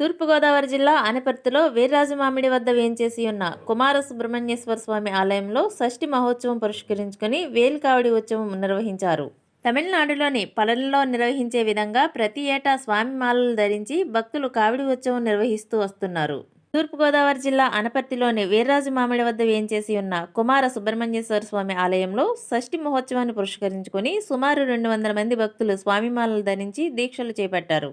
తూర్పుగోదావరి జిల్లా అనపర్తిలో వీర్రాజమామిడి వద్ద వేంచేసి ఉన్న కుమార సుబ్రహ్మణ్యేశ్వర స్వామి ఆలయంలో షష్ఠి మహోత్సవం పురస్కరించుకుని వేల్కావడి ఉత్సవం నిర్వహించారు. తమిళనాడులోని పళనిలో నిర్వహించే విధంగా ప్రతి ఏటా స్వామి మాలలు ధరించి భక్తులు కావడి ఉత్సవం నిర్వహిస్తూ వస్తున్నారు. తూర్పుగోదావరి జిల్లా అనపర్తిలోని వీర్రాజమామిడి వద్ద వేంచేసి ఉన్న కుమార సుబ్రహ్మణ్యేశ్వర స్వామి ఆలయంలో షష్ఠి మహోత్సవాన్ని పురస్కరించుకుని సుమారు 200 మంది భక్తులు స్వామి మాలలు ధరించి దీక్షలు చేపట్టారు.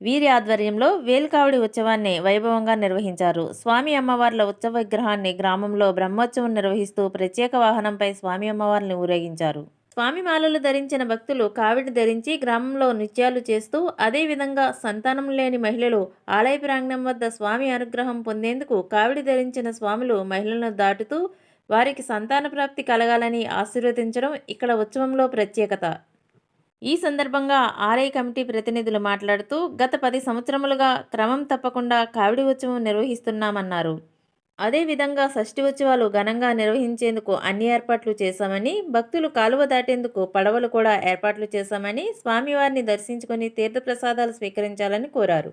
వీరి ఆధ్వర్యంలో వేల్కావడి ఉత్సవాన్ని వైభవంగా నిర్వహించారు. స్వామి అమ్మవార్ల ఉత్సవ విగ్రహాన్ని గ్రామంలో బ్రహ్మోత్సవం నిర్వహిస్తూ ప్రత్యేక వాహనంపై స్వామి అమ్మవారిని ఊరేగించారు. స్వామి మాలలు ధరించిన భక్తులు కావిడి ధరించి గ్రామంలో నృత్యాలు చేస్తూ, అదేవిధంగా సంతానం లేని మహిళలు ఆలయ ప్రాంగణం వద్ద స్వామి అనుగ్రహం పొందేందుకు కావిడి ధరించిన స్వాములు మహిళలను దాటుతూ వారికి సంతాన ప్రాప్తి కలగాలని ఆశీర్వదించడం ఇక్కడ ఉత్సవంలో ప్రత్యేకత. ఈ సందర్భంగా ఆలయ కమిటీ ప్రతినిధులు మాట్లాడుతూ, గత 10 సంవత్సరములుగా క్రమం తప్పకుండా కావిడి ఉత్సవం నిర్వహిస్తున్నామన్నారు. అదేవిధంగా షష్ఠి ఉత్సవాలు ఘనంగా నిర్వహించేందుకు అన్ని ఏర్పాట్లు చేశామని, భక్తులు కాలువ దాటేందుకు పడవలు కూడా ఏర్పాట్లు చేశామని, స్వామివారిని దర్శించుకుని తీర్థప్రసాదాలు స్వీకరించాలని కోరారు.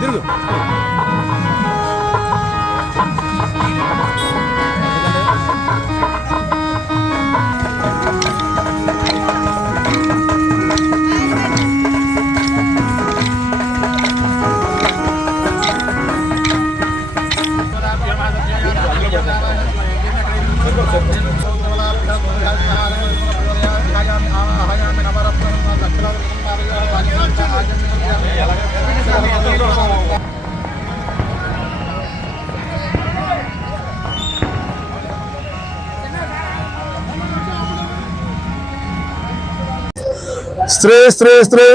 తిరుగు శ్రీ శ్రీ శ్రీ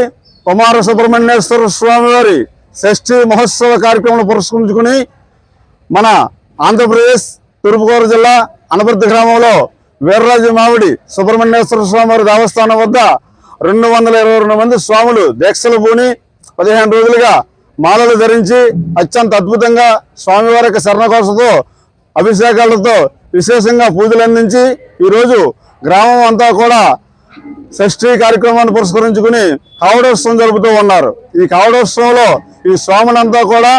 కుమార సుబ్రహ్మణ్యేశ్వర స్వామి వారి షష్ఠి మహోత్సవ కార్యక్రమం పురస్కరించుకుని మన ఆంధ్రప్రదేశ్ తూర్పుగోదావరి జిల్లా అనపర్తి గ్రామంలో వీర్రాజమామిడి సుబ్రహ్మణ్యేశ్వర స్వామి వారి దేవస్థానం వద్ద 222 మంది స్వాములు దీక్షలు పూని 15 రోజులుగా మాలలు ధరించి అత్యంత అద్భుతంగా స్వామివారి యొక్క శరణకోశతో అభిషేకాలతో విశేషంగా పూజలు అందించి ఈరోజు గ్రామం అంతా కూడా షష్ఠి కార్యక్రమాన్ని పురస్కరించుకుని కావడోత్సవం జరుపుతూ ఉన్నారు. ఈ కావడోత్సవంలో ఈ స్వాములంతా కూడా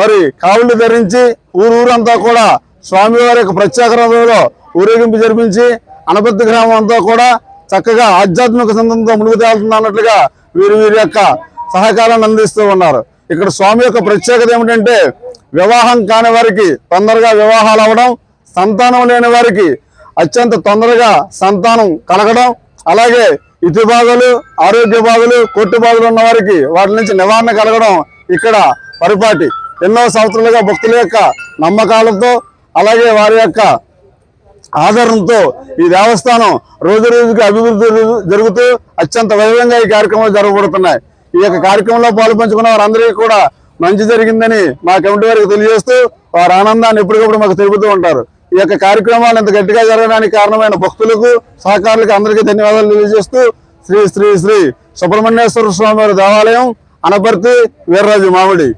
మరి కావులు ధరించి ఊరంతా కూడా స్వామివారి యొక్క ప్రత్యేక రథంలో ఊరేగింపు జరిపించి అనపర్తి గ్రామం అంతా కూడా చక్కగా ఆధ్యాత్మిక సంతంతో మునుగు తేలుతుంది అన్నట్లుగా వీరి యొక్క సహకారాన్ని అందిస్తూ ఉన్నారు. ఇక్కడ స్వామి యొక్క ప్రత్యేకత ఏమిటంటే, వివాహం కాని వారికి తొందరగా వివాహాలు అవ్వడం, సంతానం లేని వారికి అత్యంత తొందరగా సంతానం కలగడం, అలాగే ఇతి బాధలు, ఆరోగ్య బాధలు, కొట్టు బాధలు ఉన్న వారికి వాటి నుంచి నివారణ కలగడం ఇక్కడ పరిపాటి. ఎన్నో సంవత్సరాలుగా భక్తుల యొక్క నమ్మకాలతో అలాగే వారి యొక్క ఆదరణతో ఈ దేవస్థానం రోజు రోజుకి అభివృద్ధి జరుగుతూ అత్యంత వైభవంగా ఈ కార్యక్రమాలు జరగబడుతున్నాయి. ఈ యొక్క కార్యక్రమంలో పాల్పంచుకున్న వారందరికీ కూడా మంచి జరిగిందని మా కమిటీ వారికి తెలియజేస్తూ వారి ఆనందాన్ని ఎప్పటికప్పుడు మాకు తెలుపుతూ ఉంటారు. ఈ యొక్క కార్యక్రమాలు ఇంత గట్టిగా జరగడానికి కారణమైన భక్తులకు, సహకారులకు అందరికీ ధన్యవాదాలు తెలియజేస్తూ శ్రీ శ్రీ శ్రీ సుబ్రహ్మణ్యేశ్వర స్వామి వారి దేవాలయం, అనపర్తి, వీర్రాజమామిడి.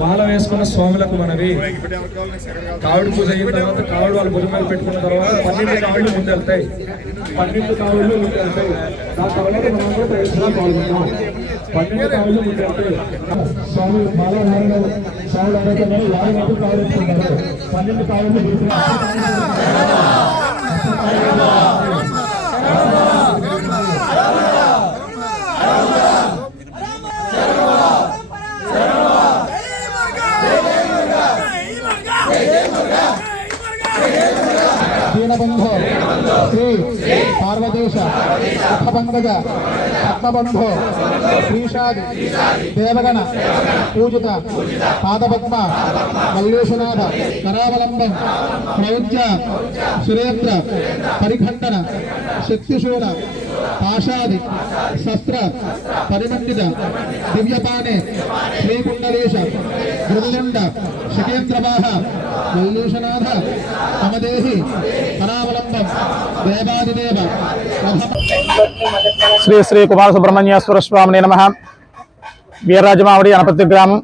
మాల వేసుకున్న స్వాములకు మనవి, కావిడి పూజ అయిన తర్వాత కావిడి వాళ్ళు భుజం మీద పెట్టుకున్న తర్వాత 12 కావిళ్ళు ముందెళ్తాయి. 12 కావిళ్ళు ముందెళ్తాయి. ఆ తర్వాత మనం కూడా ప్రయత్నంలో పాల్గొన్నాం. 12 కావిళ్ళు ముందెళ్తాయి. స్వామి బాలనారాయణ స్వాములు అడుగుతున్నారు, వారి మాత్రం కావిడుతున్నారు. 12 కావిళ్ళు దీనబంధో శ్రీ పార్వతీశ అఖపంకజ పద్మబంధో శ్రీషాది దేవగణ పూజిత పాదపద్మ మల్లేశనాథ కరావలంబం ప్రౌజ్య సురేంద్ర పరిఖండన శక్తిశూల పాషాది శస్త్ర పరిమండిత దివ్యపానే శ్రీకుండలేశ గురులిండ శకేంద్రవాహ మల్లేశనాథ సమదేహి కరావలంబం దేవాదిదేవ శ్రీ శ్రీ కుమార సుబ్రహ్మణ్యేశ్వర స్వామి నమః. వీరరాజమావడి అనపర్తి గ్రామం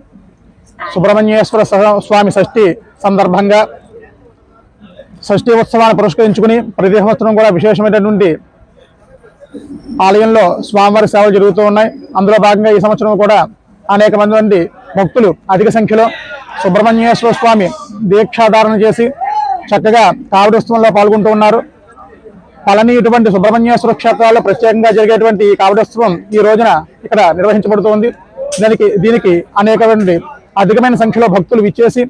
సుబ్రహ్మణ్యేశ్వర స్వామి షష్ఠి సందర్భంగా షష్ఠి ఉత్సవాన్ని పురస్కరించుకుని ప్రతి సంవత్సరం కూడా విశేషమైనటువంటి ఆలయంలో స్వామివారి సేవలు జరుగుతూ ఉన్నాయి. అందులో భాగంగా ఈ సంవత్సరం కూడా అనేక మంది భక్తులు అధిక సంఖ్యలో సుబ్రహ్మణ్యేశ్వర స్వామి దీక్షాధారణ చేసి చక్కగా కావడి ఉత్సవంలో పాల్గొంటూ ఉన్నారు. పళని ఇటువంటి సుబ్రహ్మణ్యేశ్వర క్షేత్రాల్లో ప్రత్యేకంగా జరిగేటువంటి ఈ కావడోత్సవం ఈ రోజున ఇక్కడ నిర్వహించబడుతోంది. దీనికి అనేకమంది అధికమైన సంఖ్యలో భక్తులు విచ్చేసి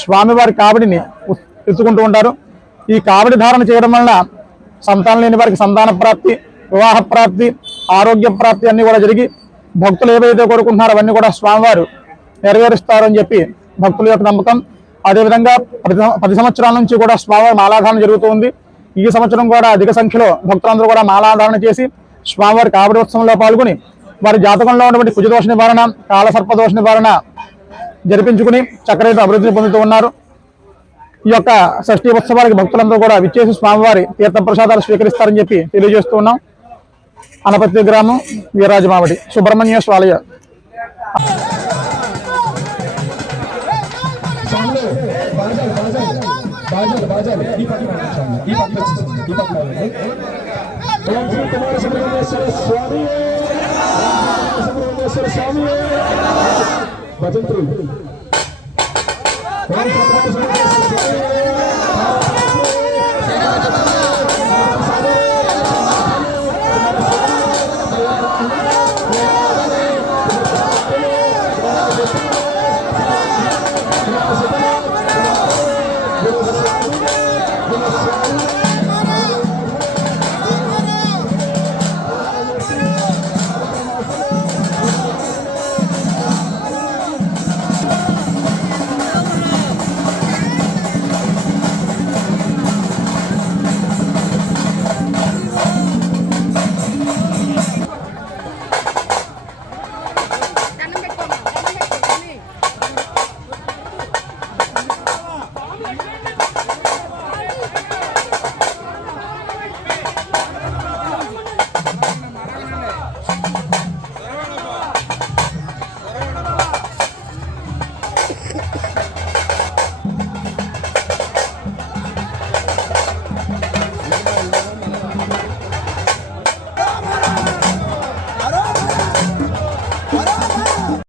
స్వామివారి కావడిని ఎత్తుకుంటూ ఉంటారు. ఈ కావడి ధారణ చేయడం వలన సంతానం లేని వారికి సంతాన ప్రాప్తి, వివాహ ప్రాప్తి, ఆరోగ్య ప్రాప్తి అన్ని కూడా జరిగి భక్తులు ఏవైతే కోరుకుంటున్నారో అవన్నీ కూడా స్వామివారు నెరవేరుస్తారని చెప్పి భక్తుల యొక్క నమ్మకం. అదేవిధంగా 10 సంవత్సరాల నుంచి కూడా స్వామివారి మాలాధారణ జరుగుతుంది. ఈ సంవత్సరం కూడా అధిక సంఖ్యలో భక్తులందరూ కూడా మాలాధారణ చేసి స్వామివారి కావడి ఉత్సవంలో పాల్గొని వారి జాతకంలో ఉన్నటువంటి కుజదోష నివారణ, కాలసర్పదోష నివారణ జరిపించుకుని చక్కరైన అభివృద్ధిని పొందుతూ ఉన్నారు. ఈ యొక్క షష్ఠీ ఉత్సవానికి భక్తులందరూ కూడా విచ్చేసి స్వామివారి తీర్థప్రసాదాలు స్వీకరిస్తారని చెప్పి తెలియజేస్తూ ఉన్నాం. అనపర్తి గ్రామం వీరరాజమావడి సుబ్రహ్మణ్యేశ్వర ఆలయ స్వామి